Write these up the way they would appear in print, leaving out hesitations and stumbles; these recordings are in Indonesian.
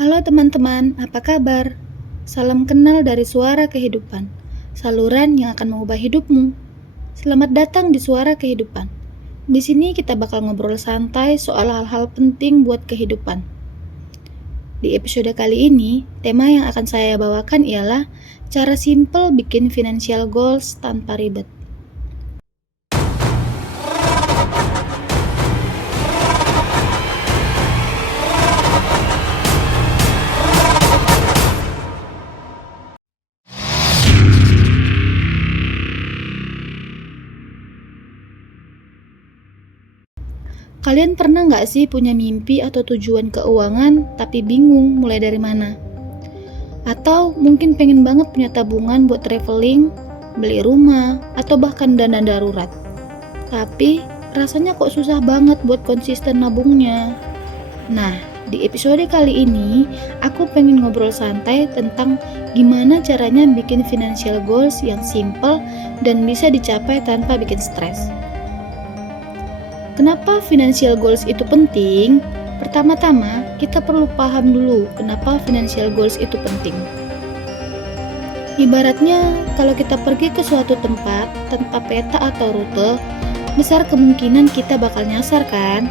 Halo teman-teman, apa kabar? Salam kenal dari Suara Kehidupan, saluran yang akan mengubah hidupmu. Selamat datang di Suara Kehidupan. Di sini kita bakal ngobrol santai soal hal-hal penting buat kehidupan. Di episode kali ini, tema yang akan saya bawakan ialah cara simple bikin financial goals tanpa ribet. Kalian pernah nggak sih punya mimpi atau tujuan keuangan tapi bingung mulai dari mana? Atau mungkin pengen banget punya tabungan buat traveling, beli rumah, atau bahkan dana darurat. Tapi rasanya kok susah banget buat konsisten nabungnya. Nah, di episode kali ini aku pengen ngobrol santai tentang gimana caranya bikin financial goals yang simple dan bisa dicapai tanpa bikin stres. Kenapa financial goals itu penting? Pertama-tama, kita perlu paham dulu kenapa financial goals itu penting. Ibaratnya, kalau kita pergi ke suatu tempat tanpa peta atau rute, besar kemungkinan kita bakal nyasar kan?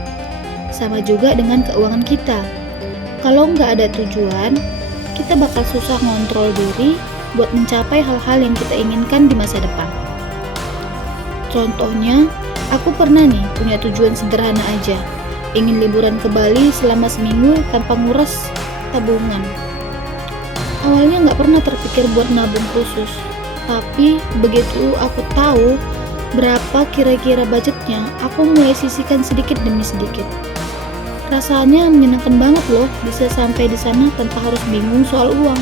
Sama juga dengan keuangan kita. Kalau nggak ada tujuan, kita bakal susah ngontrol diri buat mencapai hal-hal yang kita inginkan di masa depan. Contohnya, aku pernah nih punya tujuan sederhana aja, ingin liburan ke Bali selama seminggu tanpa nguras tabungan. Awalnya nggak pernah terpikir buat nabung khusus, tapi begitu aku tahu berapa kira-kira budgetnya, aku mulai sisihkan sedikit demi sedikit. Rasanya menyenangkan banget loh bisa sampai di sana tanpa harus bingung soal uang.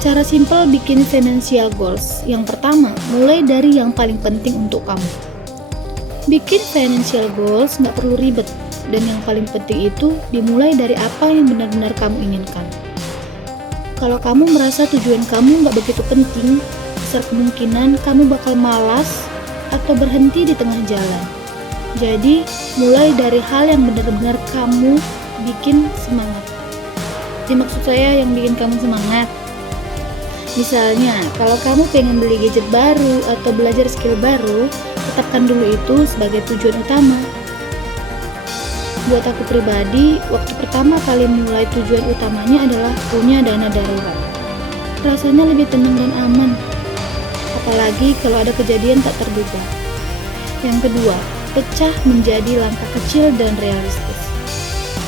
Cara simple bikin financial goals. Yang pertama, mulai dari yang paling penting untuk kamu. Bikin financial goals nggak perlu ribet, dan yang paling penting itu dimulai dari apa yang benar-benar kamu inginkan. Kalau kamu merasa tujuan kamu nggak begitu penting, besar kemungkinan kamu bakal malas atau berhenti di tengah jalan. Jadi, mulai dari hal yang benar-benar kamu bikin semangat. Jadi maksud saya yang bikin kamu semangat. Misalnya, kalau kamu pengen beli gadget baru atau belajar skill baru, tetapkan dulu itu sebagai tujuan utama. Buat aku pribadi, waktu pertama kali mulai tujuan utamanya adalah punya dana darurat. Rasanya lebih tenang dan aman, apalagi kalau ada kejadian tak terduga. Yang kedua, pecah menjadi langkah kecil dan realistis.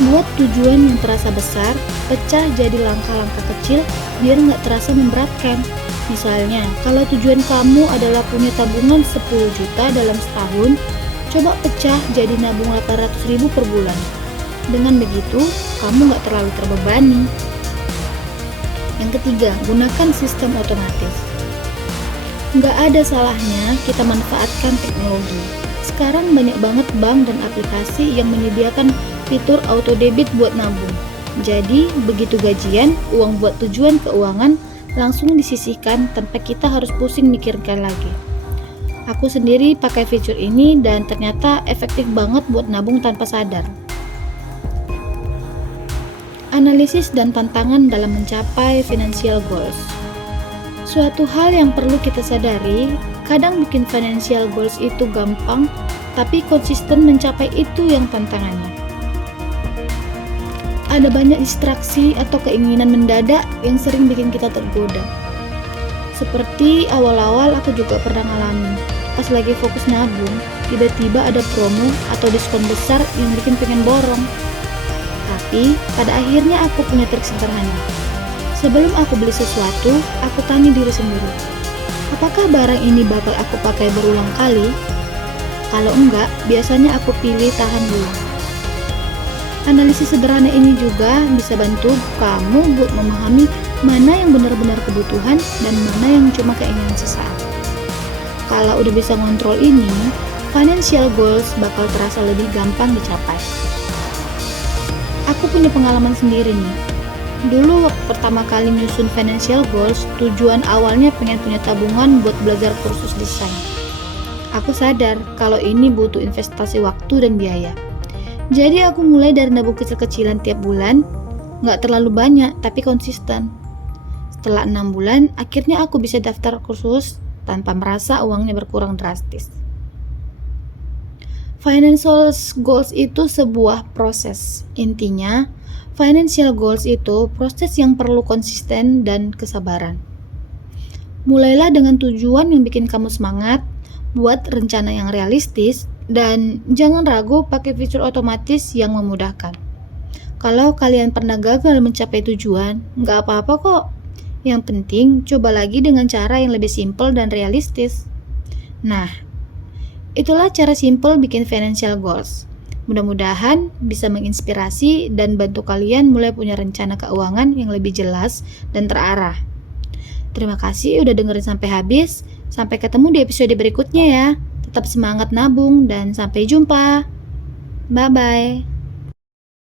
Buat tujuan yang terasa besar, pecah jadi langkah-langkah kecil biar nggak terasa memberatkan. Misalnya, kalau tujuan kamu adalah punya tabungan 10 juta dalam setahun, coba pecah jadi nabung 800.000 per bulan. Dengan begitu, kamu nggak terlalu terbebani. Yang ketiga, gunakan sistem otomatis. Nggak ada salahnya kita manfaatkan teknologi. Sekarang banyak banget bank dan aplikasi yang menyediakan fitur auto debit buat nabung. Jadi, begitu gajian, uang buat tujuan keuangan langsung disisihkan tanpa kita harus pusing mikirkan lagi. Aku sendiri pakai fitur ini dan ternyata efektif banget buat nabung tanpa sadar. Analisis dan tantangan dalam mencapai financial goals. Suatu hal yang perlu kita sadari, kadang bikin financial goals itu gampang, tapi konsisten mencapai itu yang tantangannya. Ada banyak distraksi atau keinginan mendadak yang sering bikin kita tergoda. Seperti awal-awal aku juga pernah ngalamin. Pas lagi fokus nabung, tiba-tiba ada promo atau diskon besar yang bikin pengen borong. Tapi pada akhirnya aku punya trik sederhana. Sebelum aku beli sesuatu, aku tanya diri sendiri, apakah barang ini bakal aku pakai berulang kali? Kalau enggak, biasanya aku pilih tahan dulu. Analisis sederhana ini juga bisa bantu kamu buat memahami mana yang benar-benar kebutuhan dan mana yang cuma keinginan sesaat. Kalau udah bisa ngontrol ini, financial goals bakal terasa lebih gampang dicapai. Aku punya pengalaman sendiri nih. Dulu waktu pertama kali nyusun financial goals, tujuan awalnya pengen punya tabungan buat belajar kursus desain. Aku sadar kalau ini butuh investasi waktu dan biaya. Jadi aku mulai dari nabung kecil-kecilan tiap bulan, Nggak terlalu banyak, tapi konsisten. Setelah 6 bulan, akhirnya aku bisa daftar kursus tanpa merasa uangnya berkurang drastis. Financial goals itu sebuah proses. Intinya, financial goals itu proses yang perlu konsisten dan kesabaran. Mulailah dengan tujuan yang bikin kamu semangat, buat rencana yang realistis, dan jangan ragu pakai fitur otomatis yang memudahkan. Kalau kalian pernah gagal mencapai tujuan, nggak apa-apa kok. Yang penting, coba lagi dengan cara yang lebih simpel dan realistis. Nah, itulah cara simpel bikin financial goals. Mudah-mudahan bisa menginspirasi dan bantu kalian mulai punya rencana keuangan yang lebih jelas dan terarah. Terima kasih udah dengerin sampai habis. Sampai ketemu di episode berikutnya ya. Tetap semangat nabung dan sampai jumpa. Bye-bye.